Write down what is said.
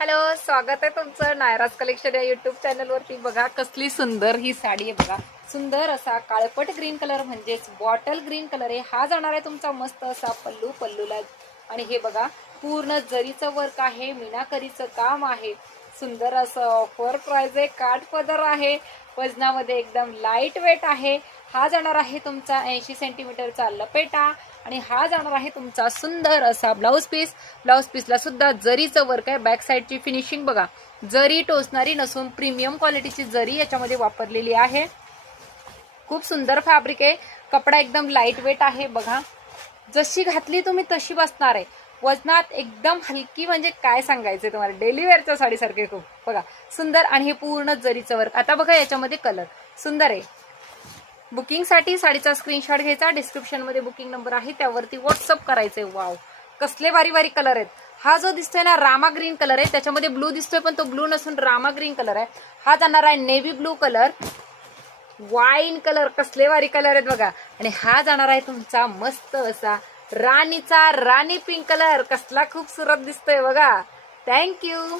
Hello, स्वागत आहे तुमचं नायराज कलेक्शन या युट्यूब चॅनलवरती। बघा कसली सुंदर ही साडी आहे। बघा सुंदर असा काळपट ग्रीन कलर म्हणजेच बॉटल ग्रीन कलर आहे। हा जाणार आहे तुमचा मस्त असा पल्लूला। आणि हे बघा पूर्ण जरीचं वर्क आहे, मीनाकरीचं काम आहे। सुंदर असं ऑफर प्राइस आहे, काठ पदर आहे, वजनामध्ये एकदम लाईट वेट आहे। हा जाणार आहे तुमचा 80 सेंटीमीटरचा लपेटा आणि हा जाणार आहे तुमचा सुंदर असा ब्लाउज पीस। ब्लाउज पीसला सुद्धा जरीचं वर्क आहे। बॅक साईडची फिनिशिंग बघा, जरी टोचणारी नसून प्रीमियम क्वालिटीची जरी याच्यामध्ये वापरलेली आहे। खूप सुंदर फॅब्रिक आहे, कपडा एकदम लाईट वेट आहे। बघा जशी घातली तुम्ही तशी बसणार आहे, वजनात एकदम हलकी, म्हणजे काय सांगायचं तुम्हाला, डेली वेअरच्या साडीसारखे खूप बघा सुंदर। आणि हे पूर्ण जरीचं वर्क। आता बघा याच्यामध्ये कलर सुंदर आहे। बुकिंगसाठी साडीचा स्क्रीनशॉट घ्यायचा, डिस्क्रिप्शन मध्ये बुकिंग नंबर आहे त्यावरती व्हॉट्सअप करायचंय। वाव कसले भारी भारी कलर आहेत। हा जो दिसतोय ना रामा ग्रीन कलर आहे, त्याच्यामध्ये ब्लू दिसतोय पण तो ब्लू नसून रामा ग्रीन कलर आहे। हा जाणार आहे navy blue colour, wine colour, कसले भारी कलर आहेत बघा। आणि हा जाणार आहे तुमचा मस्त असा राणी पिंक कलर, कसला खूपसूरत दिसतोय बघा। थँक्यू।